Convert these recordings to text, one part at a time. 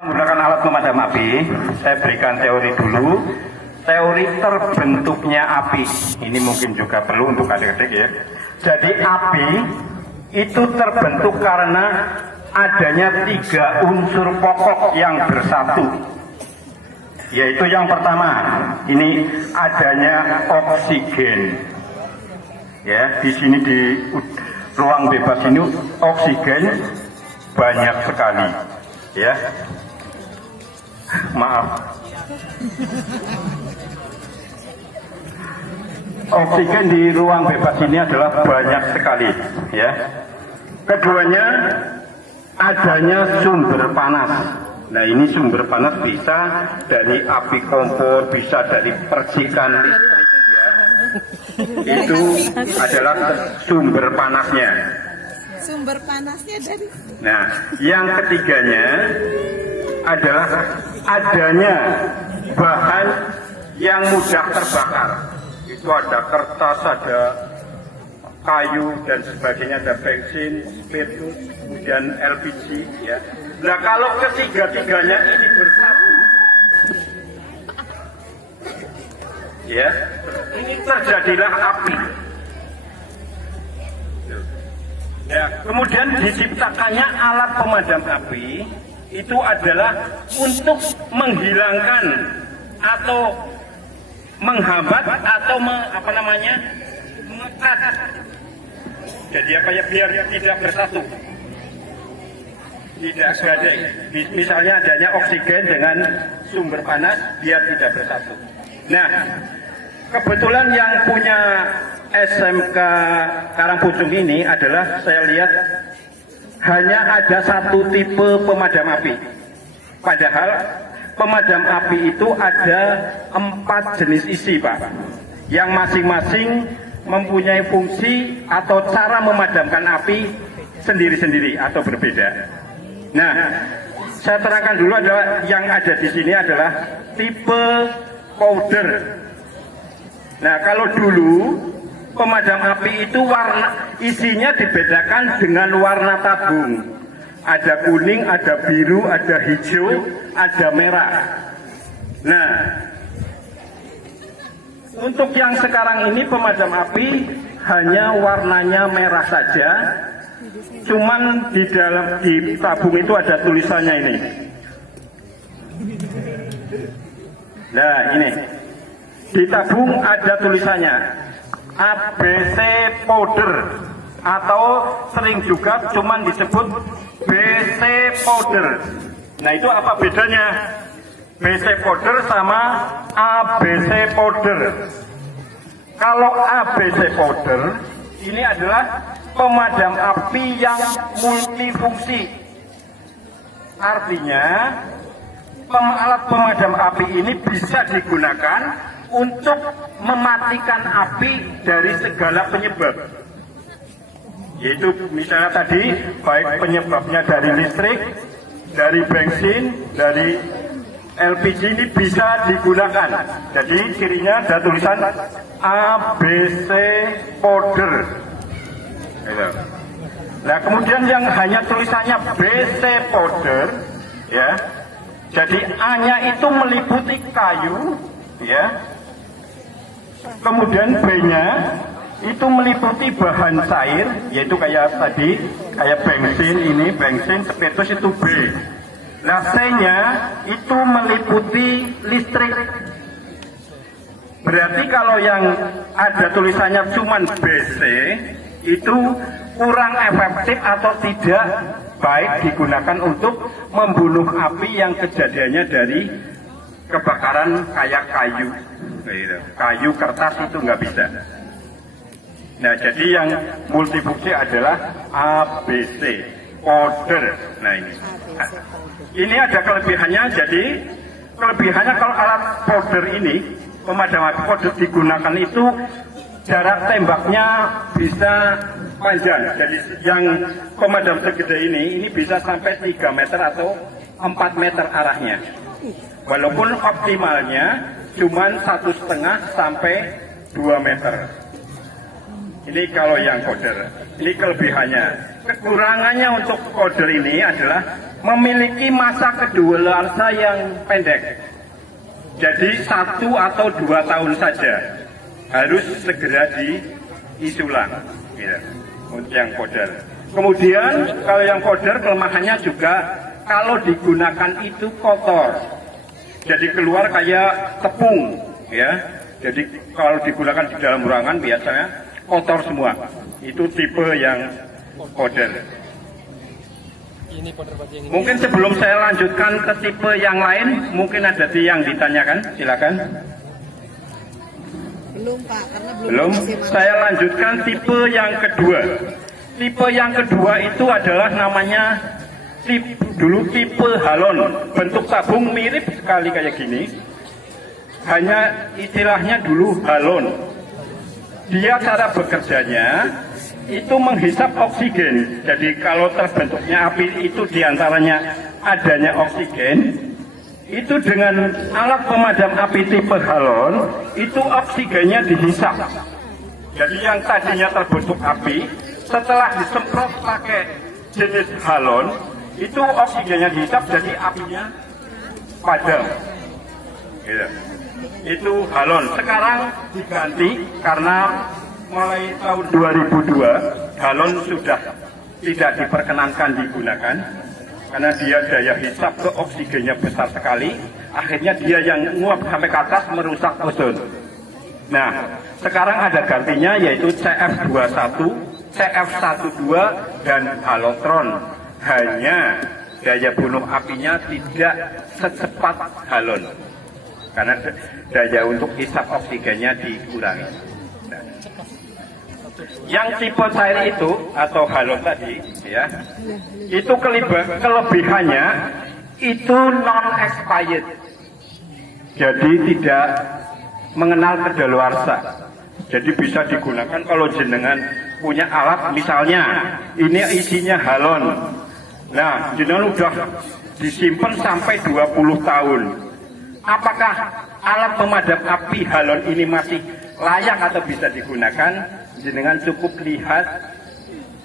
Menggunakan alat pemadam api, saya berikan teori dulu. Teori terbentuknya api, ini mungkin juga perlu untuk adik-adik ya. Jadi api itu terbentuk karena adanya 3 unsur pokok yang bersatu. Yaitu yang pertama, ini adanya oksigen. Ya, di sini di ruang bebas ini oksigen banyak sekali. Ya. Maaf. Oksigen di ruang bebas ini adalah banyak sekali, ya. Keduanya adanya sumber panas. Nah, ini sumber panas bisa dari api kompor, bisa dari percikan listrik, ya. Itu adalah sumber panasnya. Sumber panasnya dari. Nah, yang ketiganya adalah adanya bahan yang mudah terbakar. Itu ada kertas, ada kayu dan sebagainya, ada bensin, spiritus, kemudian LPG, ya. Nah, kalau ketiga-tiganya ini bersatu, ya, ini terjadilah api. Ya, kemudian diciptakannya alat pemadam api itu adalah untuk menghilangkan atau menghambat atau mengekat. Jadi apa ya, biar tidak bersatu, tidak gadai. Misalnya adanya oksigen dengan sumber panas biar tidak bersatu. Nah, kebetulan yang punya SMK Karangpucung ini adalah saya lihat hanya ada 1 tipe pemadam api. Padahal pemadam api itu ada 4 jenis isi, Pak, yang masing-masing mempunyai fungsi atau cara memadamkan api sendiri-sendiri atau berbeda. Nah, saya terangkan dulu adalah yang ada di sini adalah tipe powder. Nah, kalau dulu pemadam api itu isinya dibedakan dengan warna tabung. Ada kuning, ada biru, ada hijau, ada merah. Nah, untuk yang sekarang ini pemadam api hanya warnanya merah saja. Cuman di tabung itu ada tulisannya ini. Nah, ini. Di tabung ada tulisannya ABC powder, atau sering juga cuman disebut BC powder. Nah, itu apa bedanya BC powder sama ABC powder? Kalau ABC powder ini adalah pemadam api yang multifungsi. Artinya alat pemadam api ini bisa digunakan untuk mematikan api dari segala penyebab. Yaitu misalnya tadi, baik penyebabnya dari listrik, dari bensin, dari LPG, ini bisa digunakan. Jadi cirinya ada tulisan ABC powder. Nah, kemudian yang hanya tulisannya BC powder, ya. Jadi A-nya itu meliputi kayu, ya. Kemudian B-nya itu meliputi bahan cair, yaitu kayak tadi, kayak bensin, ini bensin, spiritus itu B. Nah, C-nya itu meliputi listrik. Berarti kalau yang ada tulisannya cuman BC itu kurang efektif atau tidak baik digunakan untuk membunuh api yang kejadiannya dari kebakaran kayak kayu. Kayu, kertas itu nggak bisa. Nah, jadi yang multifungsi adalah ABC powder. Nah, ini ada kelebihannya. Jadi kelebihannya kalau alat powder ini, pemadam api powder digunakan itu jarak tembaknya bisa panjang. Jadi yang pemadam segede ini bisa sampai 3 meter atau 4 meter arahnya. Walaupun optimalnya cuma 1,5 sampai 2 meter. Ini kalau yang powder. Ini kelebihannya. Kekurangannya untuk powder ini adalah memiliki masa kedaluarsa yang pendek. Jadi 1 atau 2 tahun saja harus segera diisi ulang. Ya, untuk yang powder. Kemudian kalau yang powder kelemahannya juga kalau digunakan itu kotor. Jadi keluar kayak tepung, ya. Jadi kalau digunakan di dalam ruangan biasanya kotor semua. Itu tipe yang powder. Mungkin sebelum saya lanjutkan ke tipe yang lain, mungkin ada yang ditanyakan, silakan. Belum Pak, karena Belum. Saya lanjutkan tipe yang kedua. Tipe yang kedua itu adalah namanya tipe halon. Bentuk tabung mirip sekali kayak gini. Hanya istilahnya dulu halon. Dia cara bekerjanya itu menghisap oksigen. Jadi kalau terbentuknya api itu diantaranya adanya oksigen, itu dengan alat pemadam api tipe halon, itu oksigennya dihisap. Jadi yang tadinya terbentuk api, setelah disemprot pakai jenis halon, itu oksigennya dihisap, jadi apinya padam. Gitu. Itu halon. Sekarang diganti karena mulai tahun 2002 galon sudah tidak diperkenankan digunakan karena dia daya hisap ke oksigennya besar sekali, akhirnya dia yang nguap sampai ke atas merusak ozon. Nah, sekarang ada gantinya yaitu CF21, CF12 dan halotron. Hanya daya bunuh apinya tidak secepat halon karena daya untuk hisap oksigennya dikurangi. Yang tipe cair itu atau halon tadi, ya, itu kelebihannya itu non expired, jadi tidak mengenal kedaluarsa. Jadi bisa digunakan kalau jenengan punya alat, misalnya ini isinya halon. Nah, jenengan udah disimpan sampai 20 tahun. Apakah alat pemadam api halon ini masih layak atau bisa digunakan? Jenengan cukup lihat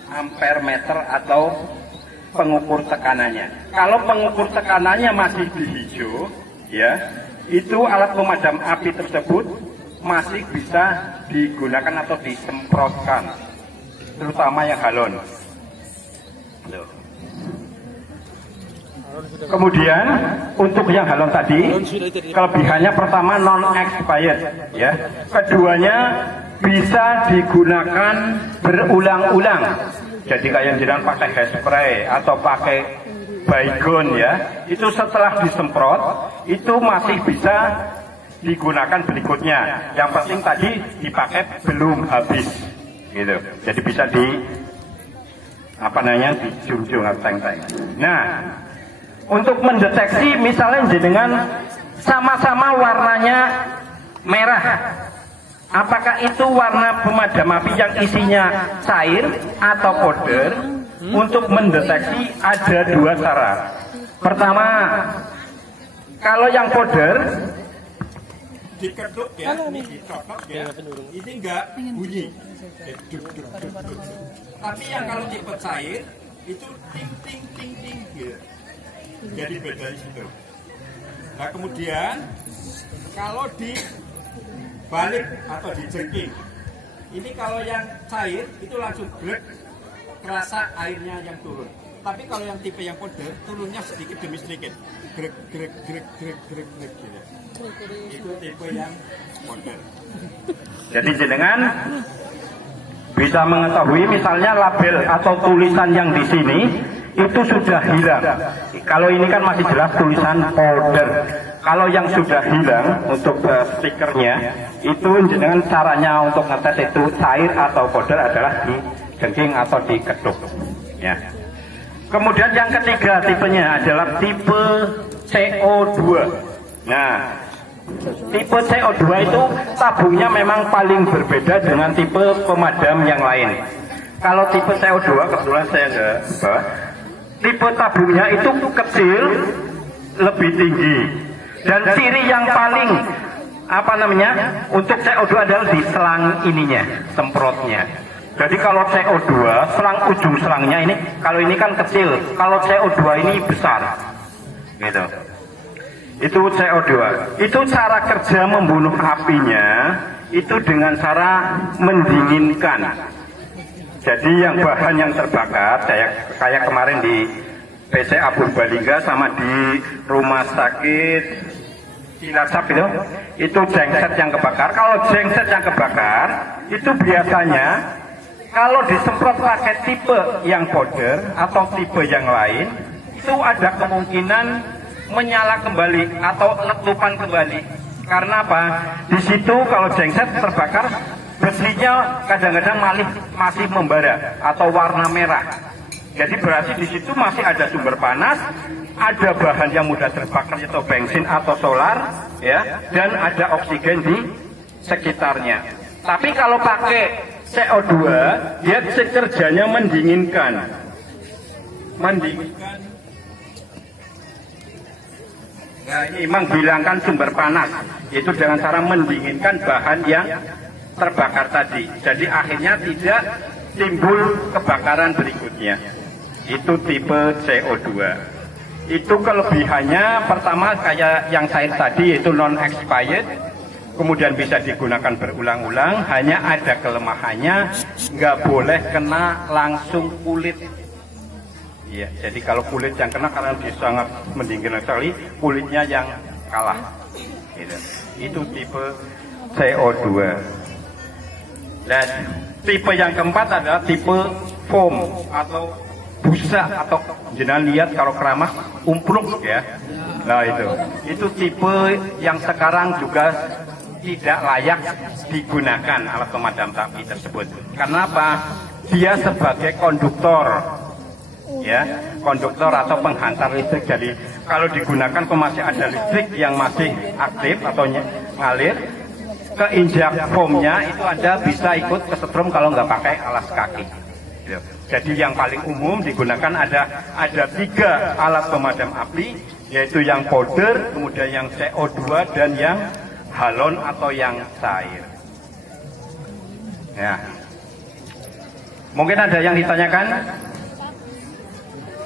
ampere meter atau pengukur tekanannya. Kalau pengukur tekanannya masih di hijau, ya, itu alat pemadam api tersebut masih bisa digunakan atau disemprotkan, terutama yang galon. Kemudian untuk yang galon tadi, kelebihannya pertama non expired, ya. Keduanya bisa digunakan berulang-ulang. Jadi kayak jangan pakai hairspray atau pakai baygon, ya. Itu setelah disemprot itu masih bisa digunakan berikutnya. Yang penting tadi dipakai belum habis, gitu. Jadi bisa dijunjung atau teng-teng. Nah, untuk mendeteksi misalnya jenengan sama-sama warnanya merah, apakah itu warna pemadam api yang isinya cair atau powder? Untuk mendeteksi ada dua cara. Pertama, kalau yang powder diketuk, ya, ini dicocok, ya, ini enggak bunyi. Tapi yang kalau tipe cair itu ting ting ting ting, gitu. Jadi beda di situ. Nah, kemudian kalau dibalik atau dijengking, ini kalau yang cair itu langsung grek, kerasa airnya yang turun. Tapi kalau yang tipe yang powder turunnya sedikit demi sedikit, grek grek grek grek grek grek, gitu. Itu tipe yang powder. Jadi jenengan bisa mengetahui misalnya label atau tulisan yang di sini itu sudah hilang. Kalau ini kan masih jelas tulisan powder. Kalau yang sudah hilang untuk stikernya, itu jenengan caranya untuk ngetes itu cair atau powder adalah dijengking atau diketuk, ya. Kemudian yang ketiga tipenya adalah tipe CO2. Nah, tipe CO2 itu tabungnya memang paling berbeda dengan tipe pemadam yang lain. Kalau tipe CO2 kebetulan saya enggak bawa, tipe tabungnya itu kecil, lebih tinggi, dan ciri yang paling untuk CO2 adalah di selang ininya, semprotnya. Jadi kalau CO2, selang ujung selangnya ini, kalau ini kan kecil, kalau CO2 ini besar, gitu. Itu CO2. Itu cara kerja membunuh apinya, itu dengan cara mendinginkan. Jadi yang bahan yang terbakar, kayak kemarin di PCA Purbalingga sama di rumah sakit Cilacap itu jengset yang kebakar. Kalau jengset yang kebakar, itu biasanya kalau disemprot pakai tipe yang powder atau tipe yang lain, itu ada kemungkinan menyala kembali atau letupan kembali. Karena apa? Di situ kalau jengset terbakar, besinya kadang-kadang masih membara atau warna merah. Jadi berarti di situ masih ada sumber panas, ada bahan yang mudah terbakar atau bensin atau solar, ya, dan ada oksigen di sekitarnya. Tapi kalau pakai CO2, dia kerjanya mendinginkan. Nah, ini menghilangkan sumber panas. Itu dengan cara mendinginkan bahan yang terbakar tadi. Jadi akhirnya tidak timbul kebakaran berikutnya. Itu tipe CO2. Itu kelebihannya pertama kayak yang cair tadi, yaitu non-expired. Kemudian bisa digunakan berulang-ulang, hanya ada kelemahannya, nggak boleh kena langsung kulit. Ya, jadi kalau kulit yang kena karena dia sangat mendinginkan sekali, kulitnya yang kalah. Gitu. Itu tipe CO2. Dan tipe yang keempat adalah tipe foam atau busa atau jenengan lihat kalau keramas umpluk ya. Nah itu tipe yang sekarang juga tidak layak digunakan alat pemadam api tersebut. Karena apa? Dia sebagai konduktor, ya, konduktor atau penghantar listrik. Jadi kalau digunakan masih ada listrik yang masih aktif atau ngalir, keinjak foamnya itu ada bisa ikut kesetrum kalau nggak pakai alas kaki. Jadi yang paling umum digunakan ada 3 alat pemadam api, yaitu yang powder, kemudian yang CO2 dan yang halon atau yang cair. Ya. Mungkin ada yang ditanyakan?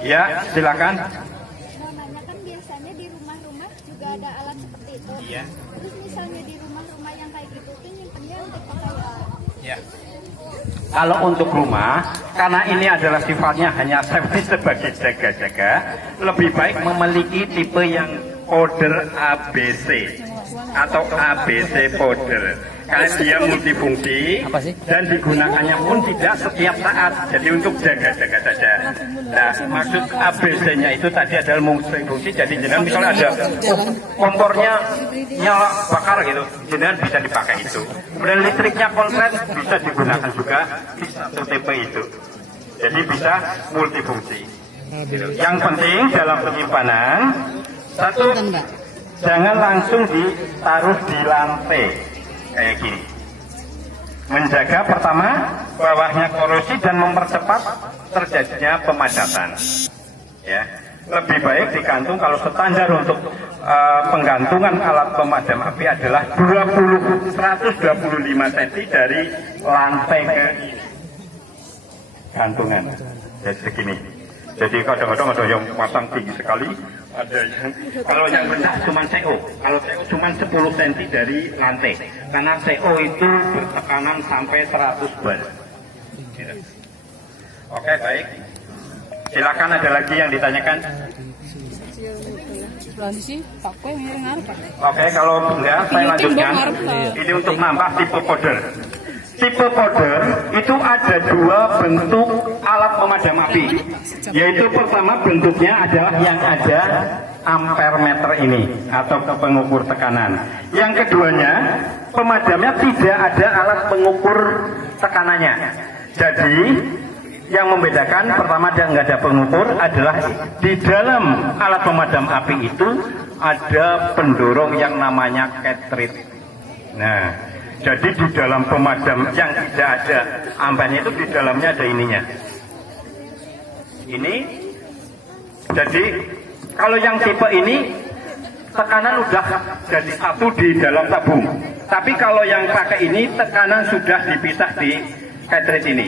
Ya, silakan. Namanya kan biasanya di rumah-rumah juga ada alat seperti itu. Iya. Terus misalnya di rumah-rumah yang kayak gitu tuh nyimpennya untuk apa? Ya. Kalau untuk rumah, karena ini adalah sifatnya hanya safety sebagai jaga-jaga, lebih baik memiliki tipe yang powder ABC atau ABC powder. Karena dia multifungsi dan digunakannya pun tidak setiap saat. Jadi untuk jaga-jaga saja. Nah, maksud ABC-nya itu tadi adalah multifungsi. Jadi jenengan misalnya ada kompornya nyala bakar gitu, jenengan bisa dipakai itu. Kemudian listriknya konslet bisa digunakan juga di satu tipe itu. Jadi bisa multifungsi. Yang penting dalam penyimpanan, satu, jangan langsung ditaruh di lantai kayak gini. Menjaga pertama bawahnya korosi dan mempercepat terjadinya pemadatan. Ya, lebih baik digantung. Kalau standar untuk penggantungan alat pemadam api adalah 125 cm dari lantai ke gantungan. Jadi segini. Jadi kadang-kadang ada yang pasang tinggi sekali, ada yang kalau yang rendah cuma CO. Kalau CO cuma 10 cm dari lantai. Karena CO itu bertekanan sampai 100 bar. Oke, baik. Silakan, ada lagi yang ditanyakan. Oke, kalau enggak saya lanjutkan. Ini untuk nambah tipe powder. Tipe powder itu ada 2 bentuk alat pemadam api. Yaitu pertama bentuknya adalah yang ada ampermeter ini atau pengukur tekanan. Yang keduanya, pemadamnya tidak ada alat pengukur tekanannya. Jadi yang membedakan pertama dan nggak ada pengukur adalah di dalam alat pemadam api itu ada pendorong yang namanya cartridge. Nah, jadi di dalam pemadam yang tidak ada ampernya itu di dalamnya ada ininya. Ini. Jadi kalau yang tipe ini tekanan udah jadi satu di dalam tabung. Tapi kalau yang pakai ini tekanan sudah dipisah di cartridge ini.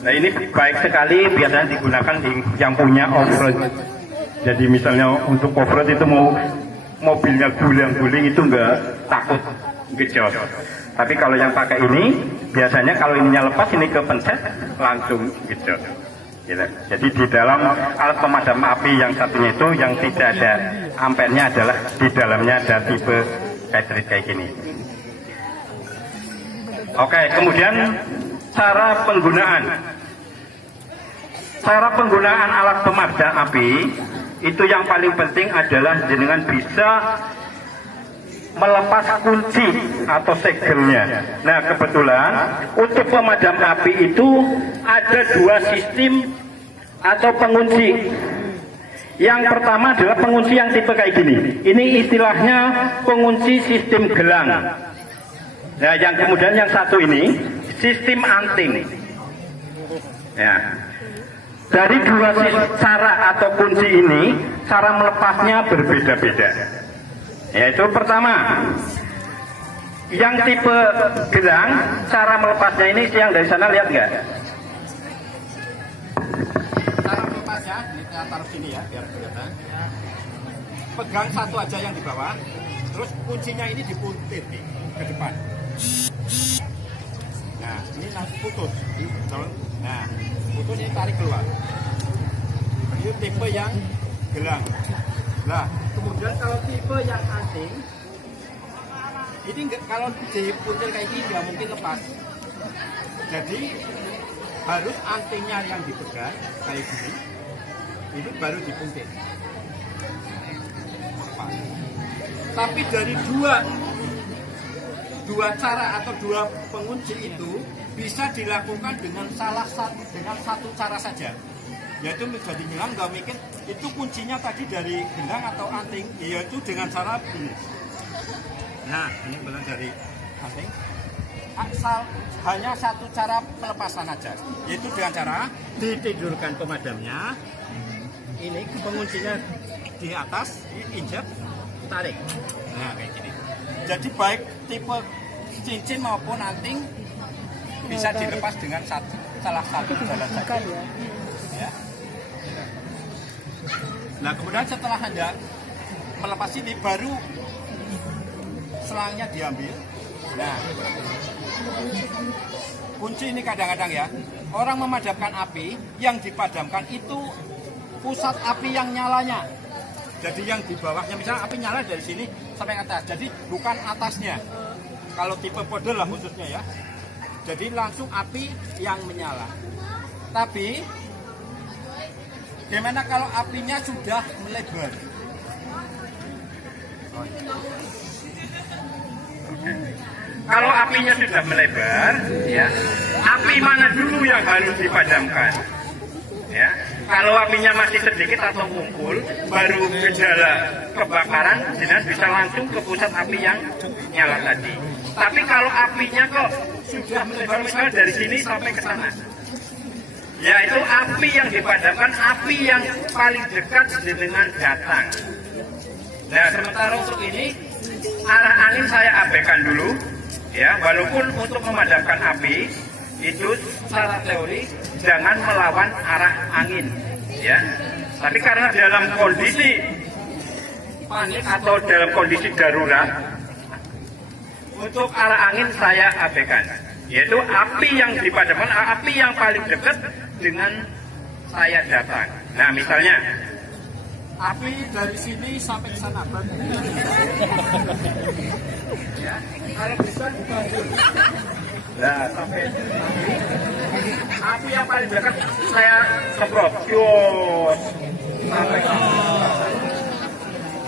Nah ini baik sekali, biasanya digunakan yang punya off-road. Jadi misalnya untuk off-road itu mau mobilnya guling-guling itu nggak takut gejot. Tapi kalau yang pakai ini, biasanya kalau ininya lepas ini kepencet langsung gejot. Gitu. Jadi di dalam alat pemadam api yang satunya itu yang tidak ada ampernya adalah di dalamnya ada tipe cartridge kayak gini. Oke, kemudian cara penggunaan. Cara penggunaan alat pemadam api itu yang paling penting adalah jenengan bisa melepas kunci atau segelnya. Nah kebetulan untuk pemadam api itu ada dua sistem atau pengunci. Yang pertama adalah pengunci yang tipe kayak gini. Ini istilahnya pengunci sistem gelang. Nah yang kemudian yang satu ini sistem anting. Ya. Dari dua cara atau kunci ini, cara melepasnya berbeda-beda. Yaitu pertama, yang tipe gelang, cara melepasnya ini yang dari sana lihat nggak? Cara melepasnya, kita taruh sini ya, biar kelihatan. Pegang satu aja yang di bawah, terus kuncinya ini dipuntir nih, ke depan. Nah, ini langsung putus. Nah, putus ini tarik keluar. Itu tipe yang gelang. Nah, kemudian kalau tipe yang anting, ini enggak, kalau dipuntir kayak gini nggak mungkin lepas. Jadi harus antingnya yang dipegang kayak gini, ini baru dipuntir. Lepas. Tapi dari dua cara atau dua pengunci itu bisa dilakukan dengan satu cara saja, yaitu menjadi gelang. Nggak mikir itu kuncinya tadi dari gelang atau anting, yaitu dengan cara ini. Nah ini benar dari anting. Asal hanya satu cara pelepasan aja, yaitu dengan cara ditidurkan pemadamnya. Ini penguncinya di atas, injek, tarik. Nah kayak gini. Jadi baik tipe cincin maupun anting bisa dilepas dengan salah satu jalan saja. Ya. Nah kemudian setelah Anda melepas ini, baru selangnya diambil. Nah kunci ini kadang-kadang ya, orang memadamkan api, yang dipadamkan itu pusat api yang nyalanya. Jadi yang di bawahnya, misalnya api nyala dari sini sampai ke atas, jadi bukan atasnya. Kalau tipe podel lah khususnya ya, jadi langsung api yang menyala. Tapi gimana kalau apinya sudah melebar? Kalau apinya sudah melebar, ya, api mana dulu yang harus dipadamkan? Ya, kalau apinya masih sedikit atau kumpul, baru gejala kebakaran, jenengan bisa langsung ke pusat api yang nyala tadi. Tapi kalau apinya kok sudah melebar, misalnya dari sini sampai ke sana, yaitu api yang dipadamkan, api yang paling dekat dengan datang. Nah, sementara untuk ini, arah angin saya abaikan dulu, ya, walaupun untuk memadamkan api, itu secara teori jangan melawan arah angin, ya. Tapi karena dalam kondisi panik atau dalam kondisi darurat, untuk arah angin saya abaikan, yaitu api yang dipadamkan, api yang paling dekat dengan saya datang. Nah, misalnya Api dari sini sampai ke sana. Ya, kalau bisa dibantu. Nah, sampai api yang paling dekat saya semprot,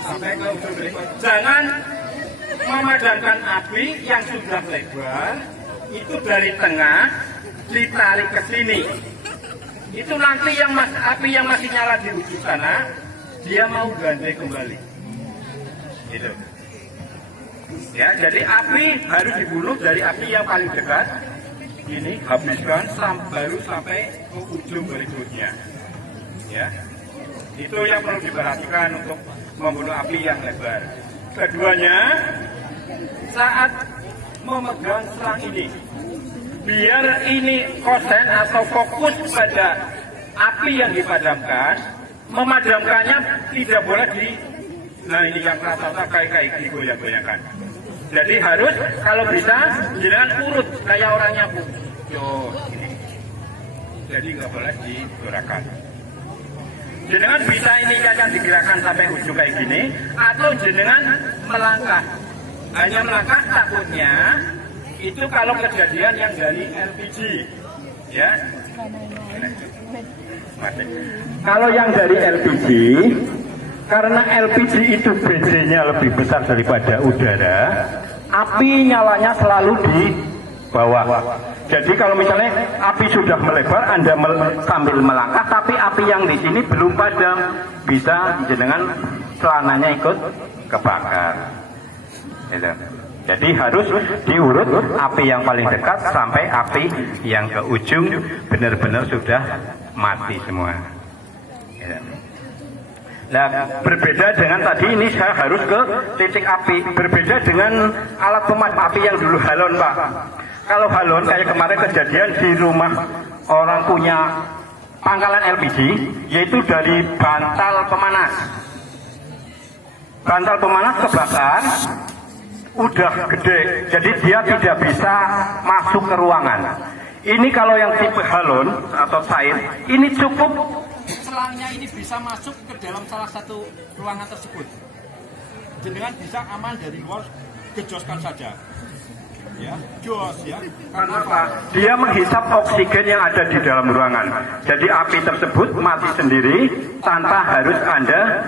sampai ke ujung berikut. Jangan memadamkan api yang sudah lebar, itu dari tengah ditarik ke sini. Itu nanti yang api yang masih nyala di ujung sana, dia mau gandeng kembali. Gitu. Ya, jadi api harus dibunuh dari api yang paling dekat. Ini habiskan baru sampai ke ujung berikutnya. Ya, itu yang perlu diperhatikan untuk membunuh api yang lebar. Keduanya, saat memegang selang ini, biar ini konsen atau fokus pada api yang dipadamkan, memadamkannya tidak boleh nah ini yang rata-rata kayak digoyang-goyangkan. Jadi harus kalau bisa jangan urut kayak orang nyapu. Jadi nggak boleh digerakkan. Jenengan bisa ini yang digerakkan sampai ujung kayak gini, atau jenengan melangkah. Hanya melangkah takutnya itu kalau kejadian yang dari LPG, ya. Kalau yang dari LPG, karena LPG itu BJ-nya lebih besar daripada udara, api nyalanya selalu di bawah. Jadi kalau misalnya api sudah melebar, Anda sambil melangkah, tapi api yang di sini belum padam, bisa jenengan celananya ikut kebakar. Gitu. Jadi harus diurut api yang paling dekat sampai api yang ke ujung benar-benar sudah mati semua. Gitu. Nah, berbeda dengan tadi ini saya harus ke titik api. Berbeda dengan alat pemadam api yang dulu halon, Pak. Kalau halon kayak kemarin kejadian di rumah orang punya pangkalan LPG, yaitu dari bantal pemanas. Bantal pemanas kebakar, udah gede, jadi dia tidak bisa masuk ke ruangan. Ini kalau yang tipe halon atau cair, ini cukup selangnya ini bisa masuk ke dalam salah satu ruangan tersebut. Jenengan bisa aman dari luar, gejoskan saja. Ya, jos ya. Karena apa? Dia menghisap oksigen yang ada di dalam ruangan. Jadi api tersebut mati sendiri tanpa harus Anda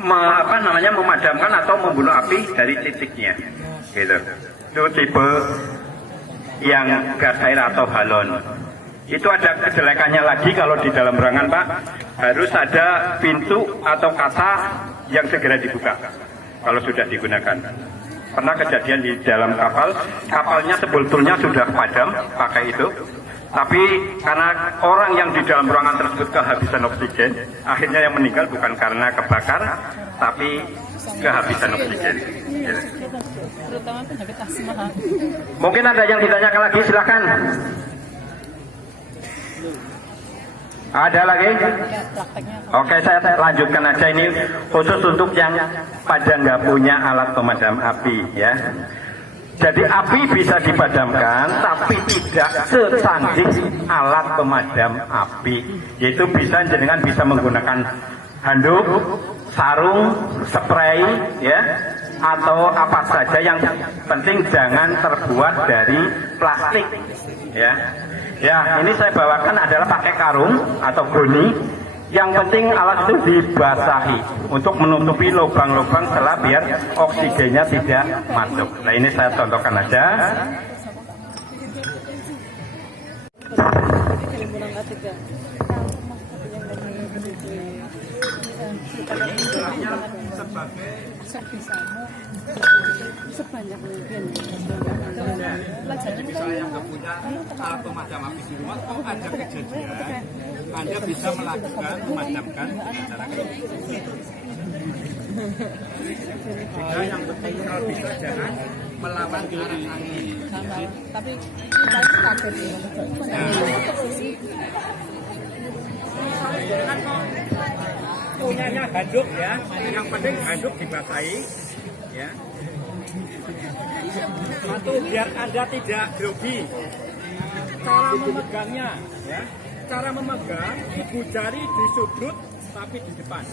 memadamkan atau membunuh api dari titiknya. Gitu. Itu tipe yang gas air atau halon. Itu ada kejelekannya lagi kalau di dalam ruangan, Pak, harus ada pintu atau kaca yang segera dibuka kalau sudah digunakan. Pernah kejadian di dalam kapalnya sebetulnya sudah padam pakai itu, tapi karena orang yang di dalam ruangan tersebut kehabisan oksigen, akhirnya yang meninggal bukan karena kebakar, tapi kehabisan oksigen. Terutama penyakit asma. Mungkin ada yang ditanyakan lagi, silakan. Ada lagi? Oke, saya lanjutkan aja ini khusus untuk yang pada nggak punya alat pemadam api ya. Jadi api bisa dipadamkan, tapi tidak secanggih alat pemadam api. Yaitu jenengan bisa menggunakan handuk, sarung, spray, ya, atau apa saja yang penting jangan terbuat dari plastik, ya. Ya, ini saya bawakan adalah pakai karung atau goni. Yang penting alat itu dibasahi untuk menutupi lubang-lubang celah biar oksigennya tidak masuk. Nah, ini saya contohkan aja. Sebanyak mungkin. Jadi misalnya yang nggak punya alat pemadam api di rumah, kalau ada kejadian, Anda bisa melakukan memadamkan secara sehingga yang penting kalau bisa jangan melawan arah angin. Tapi kita kaget ya. Punyanya handuk ya, yang penting handuk dibasahi ya. Satu, biar Anda tidak grogi. Cara memegangnya ya, cara memegang ibu jari di sudut tapi di depan.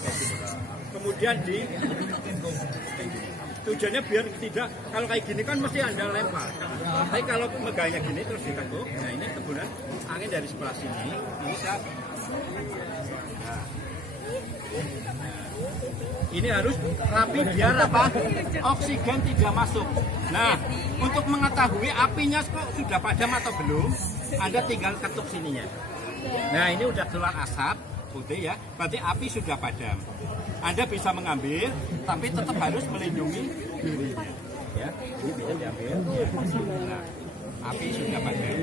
Kemudian tujuannya biar tidak, kalau kayak gini kan mesti Anda lempar. Tapi kalau megangnya gini terus ditekuk, nah ini kemudian angin dari sebelah sini, ini saya ini harus rapi biar apa? Oksigen tidak masuk. Nah, untuk mengetahui apinya kok sudah padam atau belum, Anda tinggal ketuk sininya. Nah, ini udah keluar asap putih ya, berarti api sudah padam. Anda bisa mengambil, tapi tetap harus melindungi dirinya. Ya, ini bisa diambil. Nah, api sudah padam.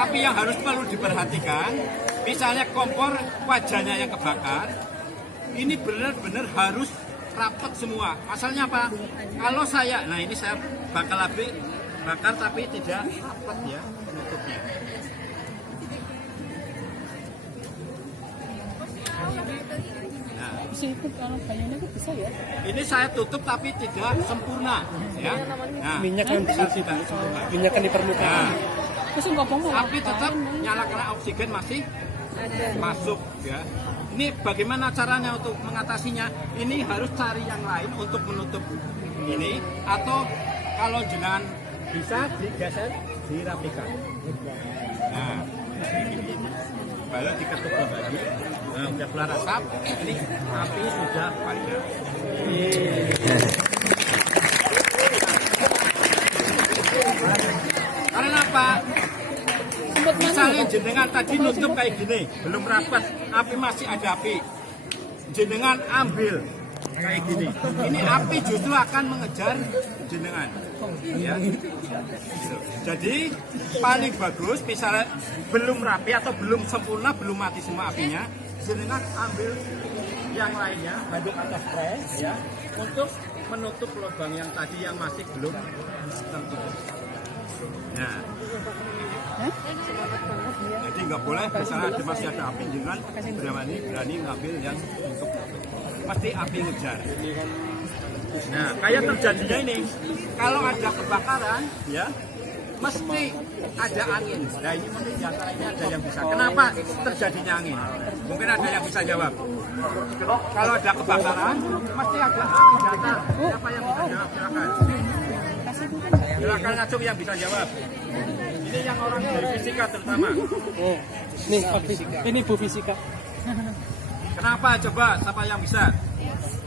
Tapi yang harus perlu diperhatikan, misalnya kompor wajahnya yang kebakar, ini benar-benar harus rapat semua. Asalnya apa? Kalau saya, nah ini saya bakar tapi tidak rapat ya penutupnya. Nah, Bisa ikut kalau kayaknya itu bisa ya. ini saya tutup tapi tidak sempurna ya. Nah, Minyak kan di sisi, tidak sempurna. minyak kan di permukaan. Nah, Terus ngomong tapi tetap nyala karena oksigen masih masuk ya. Ini bagaimana caranya untuk mengatasinya? Ini harus cari yang lain untuk menutup ini, atau kalau jenengan bisa digeser, dirapikan. Nah, baru diketuk lagi. Nah, udah keluar asap, ini api sudah padam. Karena apa? Misalnya jenengan tadi nutup kayak gini, belum rapat, api masih ada api. Jenengan ambil kayak gini. Ini api justru akan mengejar jenengan. Ya. Jadi paling bagus misalnya belum rapi atau belum sempurna, belum mati semua apinya, jenengan ambil yang lainnya, handuk atau spray ya, untuk menutup lubang yang tadi yang masih belum tertutup. Nah, jadi nggak boleh misalnya ada masih ada api, jangan berani ngambil yang untuk pasti api ngejar. Nah, kayak terjadinya ini, kalau ada kebakaran, ya mesti ada angin. Nah ini mungkin diantaranya ada yang bisa. Kenapa terjadinya angin? Mungkin ada yang bisa jawab. Kalau ada kebakaran, mesti ada api datang. Siapa yang bisa jawab? Silakan. Silakan langsung yang bisa jawab. Ini yang orang dari fisika terutama. Oh, nih Pak ini Bu Fisika. Kenapa? Coba siapa yang bisa?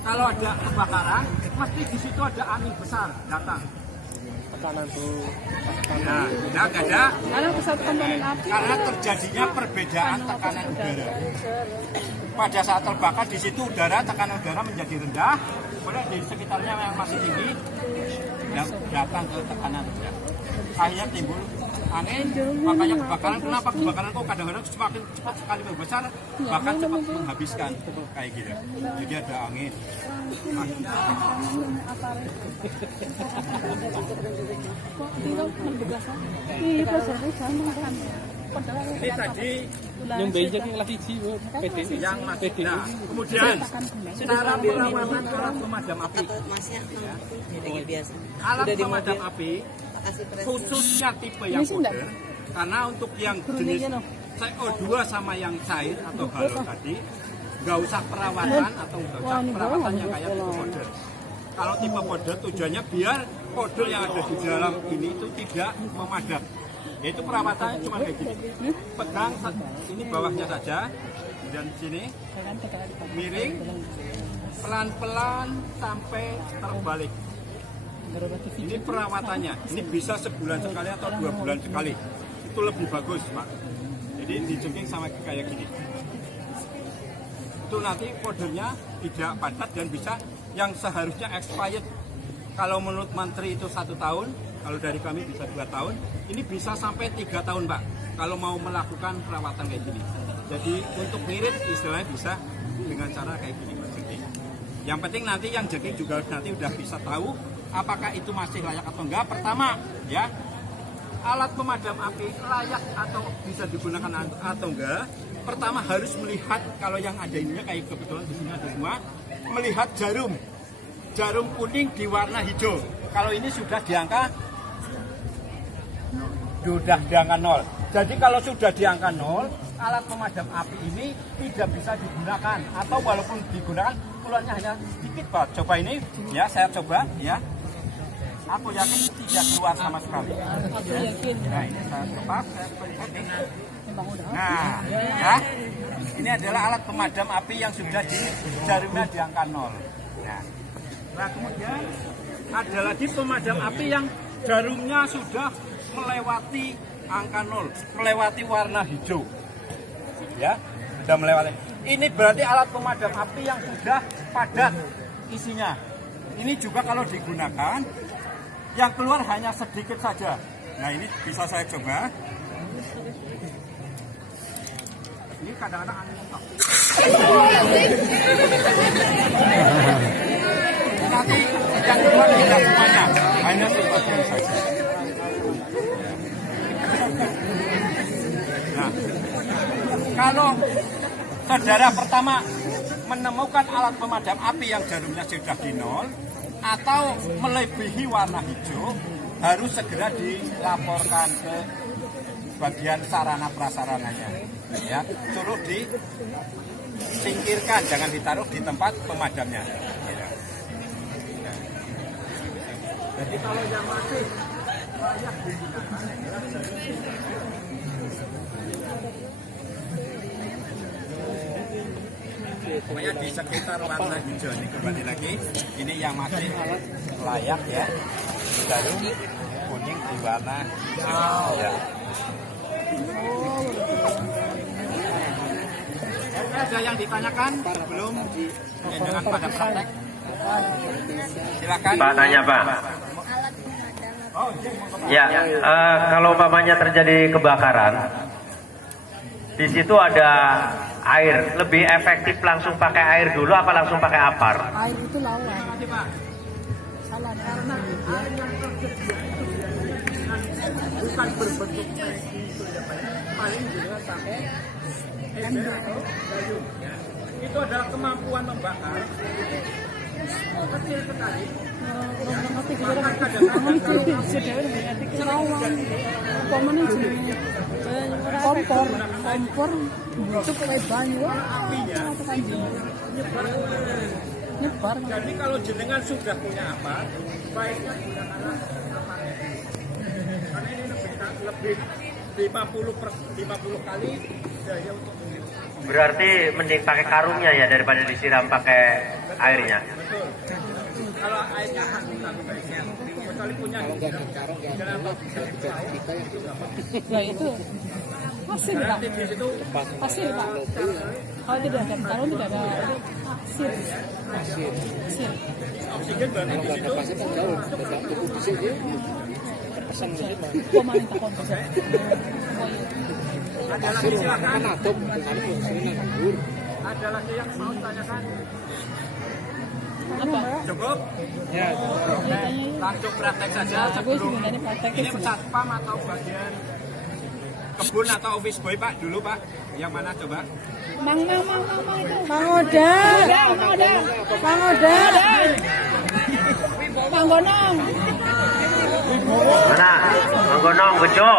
Kalau ada kebakaran, mesti di situ ada angin besar datang. Tekanan tuh. Nah, nggak ada. Karena pesawat komponen api. Karena terjadinya perbedaan tekanan udara. Pada saat terbakar di situ tekanan udara menjadi rendah, kemudian di sekitarnya yang masih tinggi datang ke tekanan rendah. Akhirnya timbul angin, makanya kebakaran. Kenapa kebakaran kok kadang-kadang semakin cepat sekali membesar, bahkan cepat menghabiskan kayak gitu. Jadi ada angin. Ini tadi Yang beja yang lagi jiwa PD. yang masih. Nah, kemudian cara perawatan alat pemadam api. Alat pemadam api khususnya tipe yang modern, karena untuk yang jenis CO2 sama yang cair atau halo tadi nggak usah perawatan atau nggak usah perawatan yang kayak tipe modern. Kalau tipe modern tujuannya biar kodol yang ada di dalam ini itu tidak memadam. Yaitu perawatannya cuma kayak gini. Pegang ini bawahnya saja, dan sini miring, pelan-pelan sampai terbalik. Ini perawatannya. Ini bisa sebulan sekali atau 2 bulan sekali. Itu lebih bagus, Pak. Jadi dijengking sama kayak gini. Itu nanti kodenya tidak padat dan bisa yang seharusnya expired. Kalau menurut menteri itu 1 tahun, kalau dari kami bisa 2 tahun, ini bisa sampai 3 tahun, Pak. Kalau mau melakukan perawatan kayak gini. Jadi untuk ngirit istilahnya bisa dengan cara kayak gini, Pak. Yang penting nanti yang jengking juga nanti udah bisa tahu apakah itu masih layak atau enggak. Pertama, ya, alat pemadam api layak atau bisa digunakan atau enggak. Pertama harus melihat, kalau yang ada ininya kayak kebetulan di sini ada semua, melihat jarum kuning di warna hijau. Kalau ini sudah di angka 0. Jadi kalau sudah di angka 0, alat pemadam api ini tidak bisa digunakan, atau walaupun digunakan keluarnya hanya sedikit, Pak. Coba ini, ya saya coba, ya. Aku yakin tidak keluar sama sekali. Nah ini saya lepas, saya lihat nih. Nah, ya, ini adalah alat pemadam api yang sudah di jarumnya di angka 0. Nah, kemudian ada lagi pemadam api yang jarumnya sudah melewati angka 0, melewati warna hijau. Ya, sudah melewati. Ini berarti alat pemadam api yang sudah padat isinya. Ini juga kalau digunakan, yang keluar hanya sedikit saja. Nah, ini bisa saya coba. Ini kadang-kadang angin mentok. nanti yang kedua tidak semuanya, hanya sebagian saja. Nah, kalau saudara pertama menemukan alat pemadam api yang jarumnya sudah di nol atau melebihi warna hijau, harus segera dilaporkan ke bagian sarana prasarananya. Ya, suruh disingkirkan, jangan ditaruh di tempat pemadamnya. Ya. Jadi kalau yang masih layak digunakan, pokoknya di sekitar warna hijau ini kembali lagi, ini yang masih layak ya, baru kuning di warna hijau. Ya. Ada yang ditanyakan belum dengan pada praktek? Silakan. Pak nanya Pak. Ya, kalau umpamanya terjadi kebakaran, di situ ada air, lebih efektif langsung pakai air dulu apa langsung pakai apar? Air itu lawan. Salah karena Bukan berbentuk paling juga pakai ember kayu. Itu adalah kemampuan membakar kecil sekali. kompor untuk banyu nyebar. Jadi kalau jenengan sudah punya apa, baiknya gunakanlah apa karena ini lebih 50 kali daya untuk mengirim. Berarti mending pakai karungnya ya daripada disiram pakai airnya. Betul. Kalau airnya hati baiknya, kecuali punya Ya itu hasil Pak. Hasil Pak. Kalau tidak ada karung tidak ada hasil. oksigen berarti di situ. Pemain takon bisa. Ada lagi silakan. Ada lagi yang mau tanyakan? Apa? Cukup? Ya. Langsung praktek saja sebelum ini satpam atau bagian kebun atau office boy Pak dulu Pak. Yang mana coba? Mang Oda. Mang Gonong. Mana? Manggonong, bejo.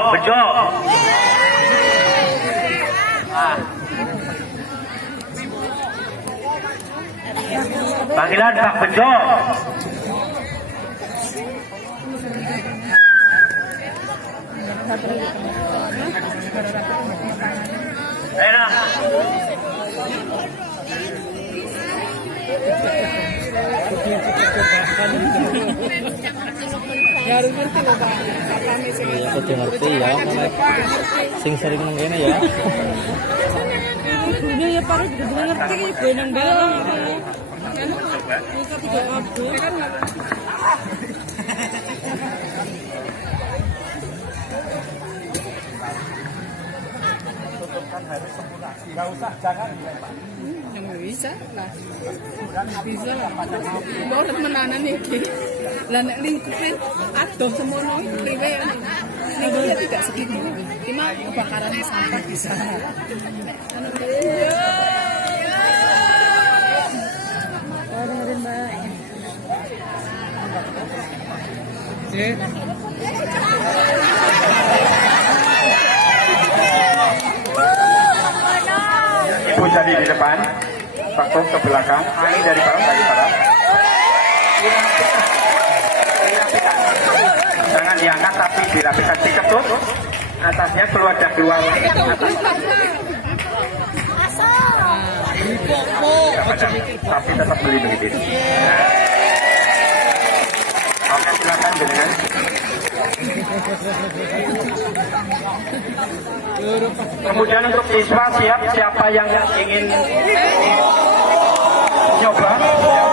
Panggilan Pak Bejo. Enak. Ya harus ngerti loh Pak. Kudu ngerti ya, sing sering nang kene ya. Ini ya Pak, udah ngerti benang barang. Kita tidak kabel kan. Harus sempurna. Enggak usah, jangan dilempar. Yang bisa lah. Bisa lah. Boleh menanan iki. Lah nek lingkupe adoh semono priwe lingkupe tidak segitu. Cuma kebakaran sampah bisa. Dengerin Mbak. Ibu jadi di depan, Pak ke belakang, angin dari bawah lagi barat. Jangan diangkat tapi dirapikan, diketut, atasnya keluar dari luar. Tapi tetap melindungi diri. Oke, silakan dengan. Kemudian untuk siswa siapa yang ingin nyoba, ya.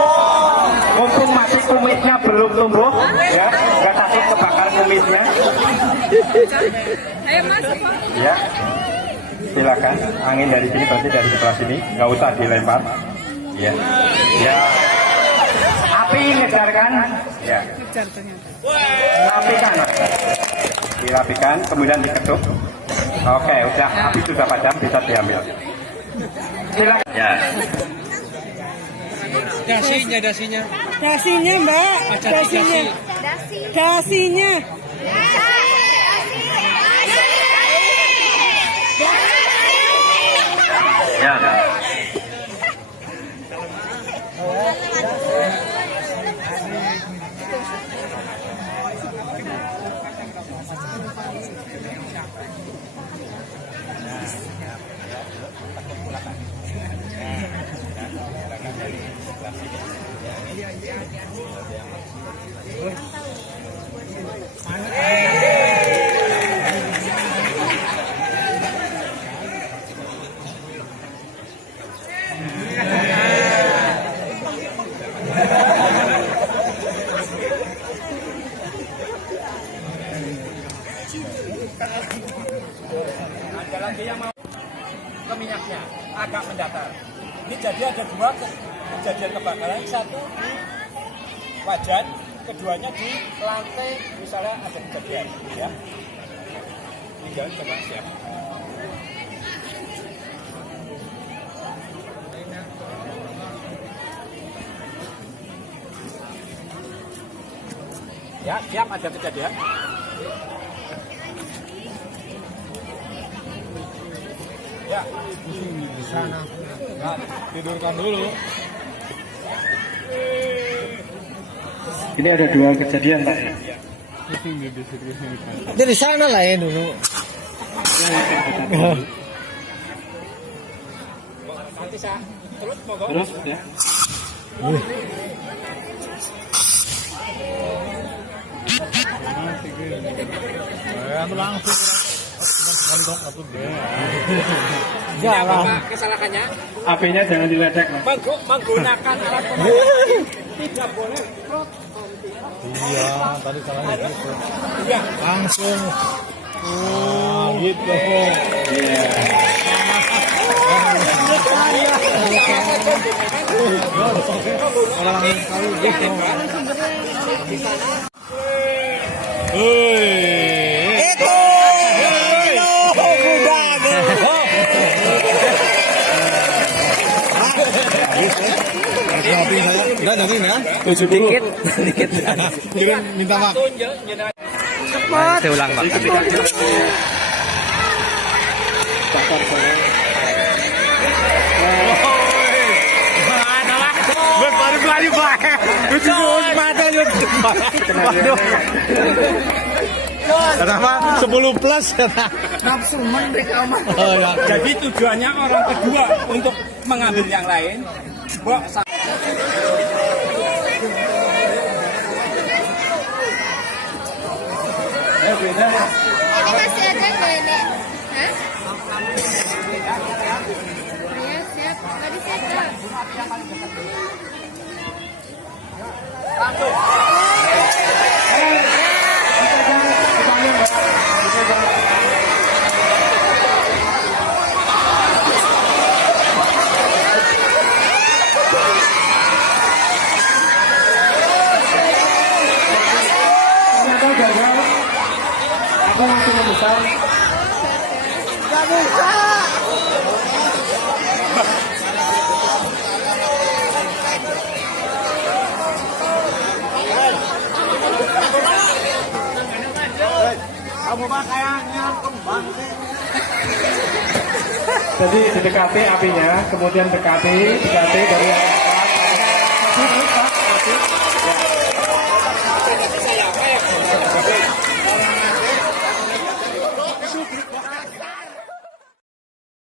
Mumpung masih kumisnya belum tumbuh, ya, nggak takut kebakar kumisnya. Ya, silakan. Angin dari sini berarti dari sebelah sini, nggak usah dilempar. Ya, ya. Api ngejar kan? Ya. Ngejar ternyata. Rapikan. Dirapikan, kemudian diketuk. Oke, udah api sudah padam, bisa diambil. Silakan. Ya. Dasinya Mbak, Dasi. dasinya. Ya. Ada lagi yang mau ke minyaknya agak mendatar. Ini jadi ada dua kejadian kebakaran, satu di wajan, keduanya di lantai misalnya ada kejadian, ya. Ini jalan coba siap. Ya, siap ada kejadian. Ya, di sana. Nah, tidurkan dulu. Ini ada dua kejadian, Pak. Dari sana lah ya dulu. Nanti saya terus mogok. Terus ya. Ya, apa kesalahannya? Apinya jangan diledek, Mas. Menggunakan alat pemadam tidak boleh. Iya, tadi salahnya gitu. Ya, Langsung. Gitu. Iya. Orang kali gitu. Itu. Kopi saya. Udah dari ya. Dikit. Kirim minta maaf. Saya ulang, Pak. Kenapa? 10 plus kata. Nafsu mereka mah. Oh ya. jadi tujuannya orang kedua untuk mengambil yang lain. Mbok, Ini masih ada nggak ini? Hah? Iya, siap. Tadi siap. Aku langsung memesan. Gak bisa. kamu mah kayaknya kembang sih. Jadi didekati apinya, kemudian dekati dari